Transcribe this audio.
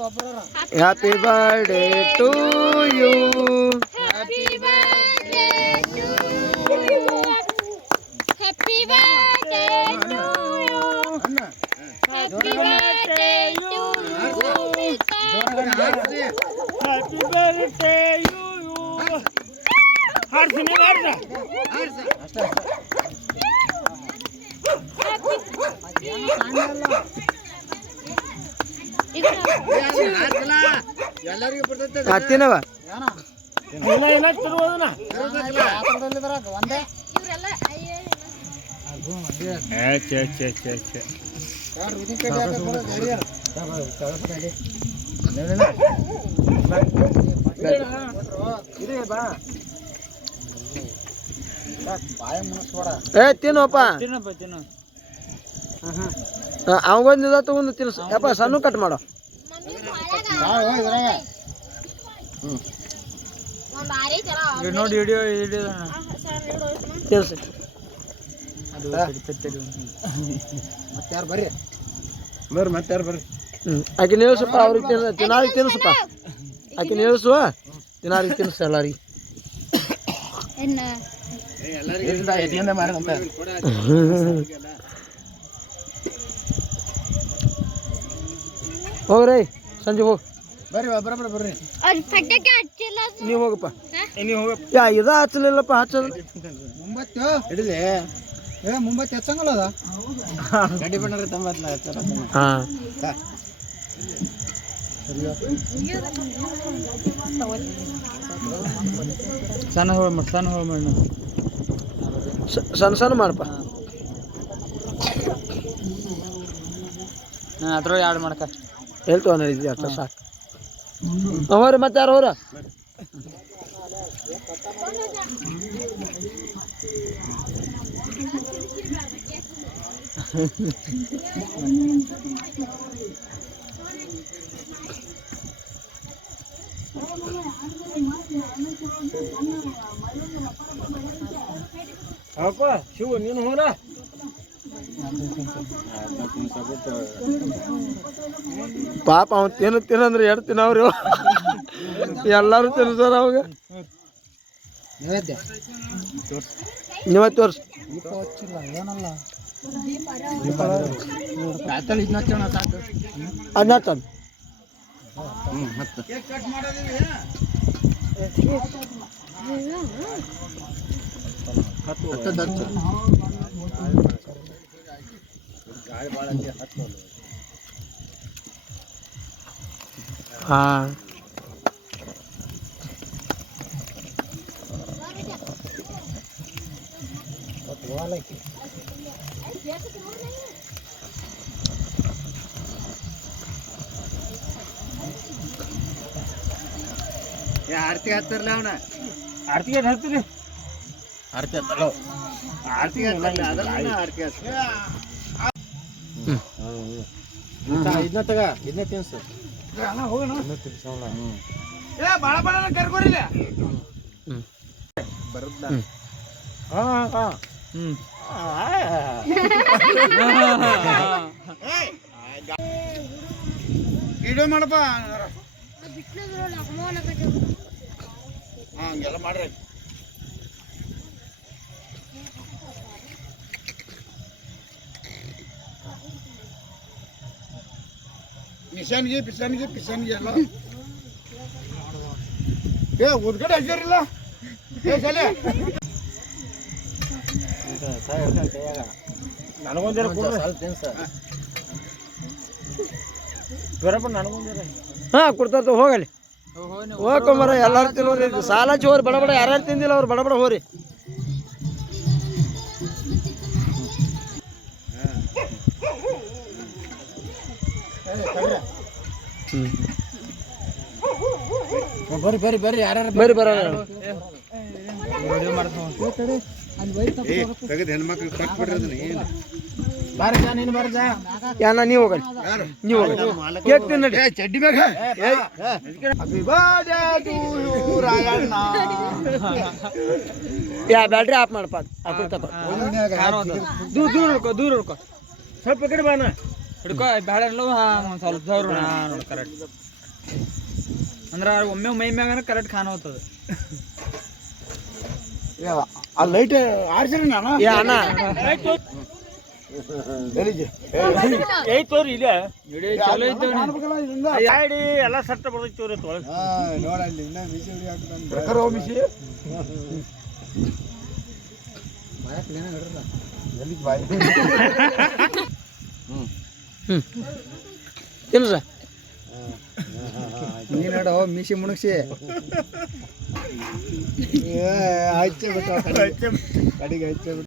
Happy birthday to you. Happy birthday to you. Happy birthday to you. Happy birthday to you. Happy birthday you you. ಹಾಡ್ತೀನಿ ಹಾಡ್ದ ಹತ್ತಿನವ ಇಲ್ಲ ತಿರುವುದನ ಏ ತಿನ್ನೋಪ್ಪ ತಿನ್ನಪ್ಪ ತಿನ್ನು. ಅವಂಗೊಂದು ಇದ ತಗೊಂಡು ತಿನ್ಸು ಯಪ್ಪ ಸಣ್ಣ ಕಟ್ ಮಾಡೋ. ನೋಡಿ ಹಿಡಿಯೋ ತಿನ್ಸು ಮತ್ತಾರು ಬರ್ರಿ ಬರ್ರಿ ಮತ್ತಾರು ಬರ್ರಿ. ಆಕೆ ನಿಲ್ಸಪ್ಪ ಅವ್ರಿಗೆ ತಿನ್ನಾರಿಗೆ ತಿನ್ಸಪ್ಪ. ಆಕೆ ನಿಲ್ಸುವ ತಿನ್ನಾರಿಗೆ ತಿನ್ಸು ಎಲ್ಲರಿಗೆ. ಹೋಗ್ರಿ ಸಂಜೆ ಹೋಗಿ ಬರ್ರಿ ಬರೋಬ್ಬರ ಬರ್ರಿ. ನೀವು ಹೋಗಪ್ಪ. ನೀವು ಹೋಗಪ್ಪ. ಯಾ ಇದ ಹಚ್ಚಲಿಲ್ಲಪ್ಪ ಹಚ್ಚೋದು ಮುಂಬತ್ತು ಹಿಡಿಲಿ ಮುಂಬತ್ತು ಹೆಚ್ಚಂಗಲ್ಲ ಅದ ಗಡ್ಡಿ ಬಣ್ಣ ತಂಬತ್ಲ ಹಾಂ ಸಣ್ಣ ಹೋಳ ಮಾಡಿ ಸಣ್ಣ ಹೋಳ ಮಾಡಿ ಸಣ್ಣ ಸಣ್ಣ ಮಾಡಪ್ಪ. ನಾನು ಅದ್ರೊಳಗೆ ಎರಡು ಮಾಡ್ಕ ಎಲ್ಲಿ ತೊಗೊಂಡಿದ್ವಿ ಅಷ್ಟ ಸಾಕು. ಹೋರಿ ಮತ್ತೆ ಯಾರು ಹೋರ ಅಪ್ಪ ಶಿವು ನೀನು ಹೋರ ಪಾಪ ಅವ್ನು ತಿನ್ನಂದ್ರೆ ಎರಡು ತಿನ್ನವ್ರಿ ಎಲ್ಲರೂ ತಿನ್ಸಾರ ಅವಾಗ. ನೈವೇದ್ಯ ನೀವತ್ತು ತೋರ್ಸಿ ಏನಲ್ಲ ಸಾಕು. ಅದನ್ನ ತಂದು ಹಾಂ ಆರತಿ ಹತ್ತಿರಲ್ಲ ಅವನ ಆರ್ತಿಗೆ ಹಚ್ತೀರಿ ಆರತಿ ಹತ್ತಲ್ಲ ಆರತಿ ಹತ್ತಲ್ಲ ಅದನ್ನ ಆರತಿ ಹತ್ತ ಇದನ್ನ ತಗ ಇದನ್ನ ತಿನ್ಸು ಹೋಗೋಣ. ಏ ಬಾಳ ಬಾಳ ಕರ್ಕೋರಿಲ್ಲ ಬರುತ್ತ ವಿಡಿಯೋ ಮಾಡಪ್ಪ ಹಂಗೆಲ್ಲ ಮಾಡ್ರಿ. ನಿಶಾನ್ಗೆ ಪಿಸಾನ್ಗೆ ಎಲ್ಲ ಏ ಉದ್ಗಡೆ ಹಚ್ಚಾರಿಲ್ಲ ಏ ಸಲೆ ನನಗೊಂದಿರ ಬರಪ್ಪ ನನಗೊಂದಿರ ಹಾಂ ಕೊಡ್ತಾರ ಹೋಗಲಿ ಹೋಗ್ಕೊಂಬರ ಎಲ್ಲರೂ ತಿನ್ನೋದು ಸಾಲ ಹೋರಿ ಬಡ ಬಡ ಯಾರ್ಯಾರು ತಿಂದಿಲ್ಲ ಅವ್ರು ಬಡ ಬಡ ಹೋರಿ. ಬರ್ರಿ ಬರ್ರಿ ಬರ್ರಿ ಯಾರ್ಯಾರು ಬರ್ರಿ ಬರ ತೆಗೆದು ಹೆಣ್ಮಕ್ಳು ಕಟ್ಬಿಡ್ರಿ ಅದನ್ನ ಏನು ಬಾರಜ ನೀನು ಬಾರಜ ಯಾನ ನೀವು ಹೋಗಲಿ ನೀವು ಹೋಗಲಿ ಕೇಕ್ ತಿನ್ನಡಿ ಚಡ್ಡಿ ಬೇಗ ಯಾ ಬ್ಯಾಟ್ರಿ ಆಫ್ ಮಾಡಪ್ಪ ಹಾಕೊಳ್ತಪ್ಪ. ದೂರ ಹಿಡ್ಕೊ ಸ್ವಲ್ಪ ಕಡೆ ಬಾನ ಹಿಡ್ಕೊ ಬೇಡ ಒಂದು ಸ್ವಲ್ಪ ದೂರ ನೋಡಿ ಕರೆಕ್ಟ್ ಅಂದ್ರೆ ಒಮ್ಮೆ ಮೈ ಮ್ಯಾಗ ಕರೆಕ್ಟ್ ಕಾಣ ಹೋಗ್ತದೆ ಆ ಲೈಟ್ ಆರ್ಸಿರಿ ನಾನು ಏ ಅಣ್ಣ ಎಲ್ಲಿಗೆ ಐತೋರಿ ಇಲ್ಲ ಚಲೋ ಐತೆ ಯಾಡಿ ಎಲ್ಲ ಸಟ್ಟ ಬರ್ತೈತಿ ತೊಳಗೆ ನೋಡಲ್ಲಿ ಇನ್ನ ಮಿಸಿ ಹುಡಿ ಹಾಕ್ತಾನೆ ಮಿಸಿ ಎಲ್ಲಿಗೆ ಬಾಯಿ ಏನು ಸರ್ ನೀನು ನೋಡು ಮಿಸಿ ಮುಣಗ್ಸಿ ಹಚ್ಚೆ ಬಿಟ್ಟು ಕಡೆಗೆ ಹಚ್ಚೆ ಬಿಟ್ಟು